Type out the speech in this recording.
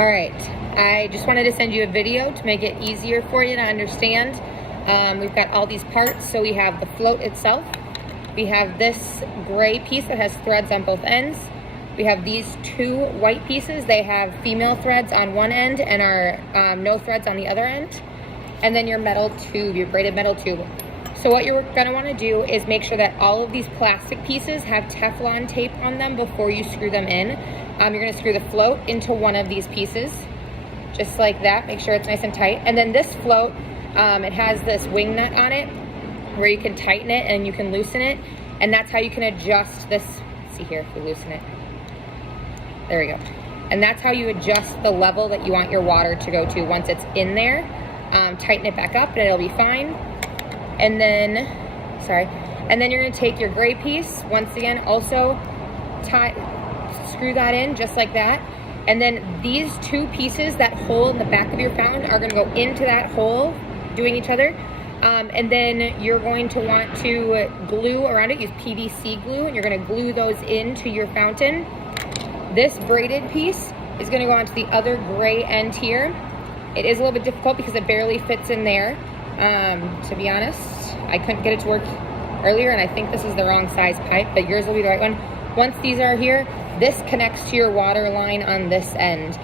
All right, I just wanted to send you a video to make it easier for you to understand. We've got all these parts. So we have the float itself. We have this gray piece that has threads on both ends. We have these two white pieces. They have female threads on one end and are no threads on the other end. And then your metal tube, your braided metal tube. So what you're gonna wanna do is make sure that all of these plastic pieces have Teflon tape on them before you screw them in. You're gonna screw the float into one of these pieces, just like that. Make sure it's nice and tight. And then this float, it has this wing nut on it where you can tighten it and you can loosen it. And that's how you can adjust this. Let's see here if we loosen it. There we go. And that's how you adjust the level that you want your water to go to once it's in there. Tighten it back up and it'll be fine. And then, and then you're gonna take your gray piece, once again, also screw that in just like that. And then these two pieces, that hole in the back of your fountain, are gonna go into that hole, doing each other. And then you're going to want to glue around it, use PVC glue, and you're gonna glue those into your fountain. This braided piece is gonna go onto the other gray end here. It is a little bit difficult because it barely fits in there. To be honest, I couldn't get it to work earlier, and I think this is the wrong size pipe, but yours will be the right one. Once these are here, this connects to your water line on this end.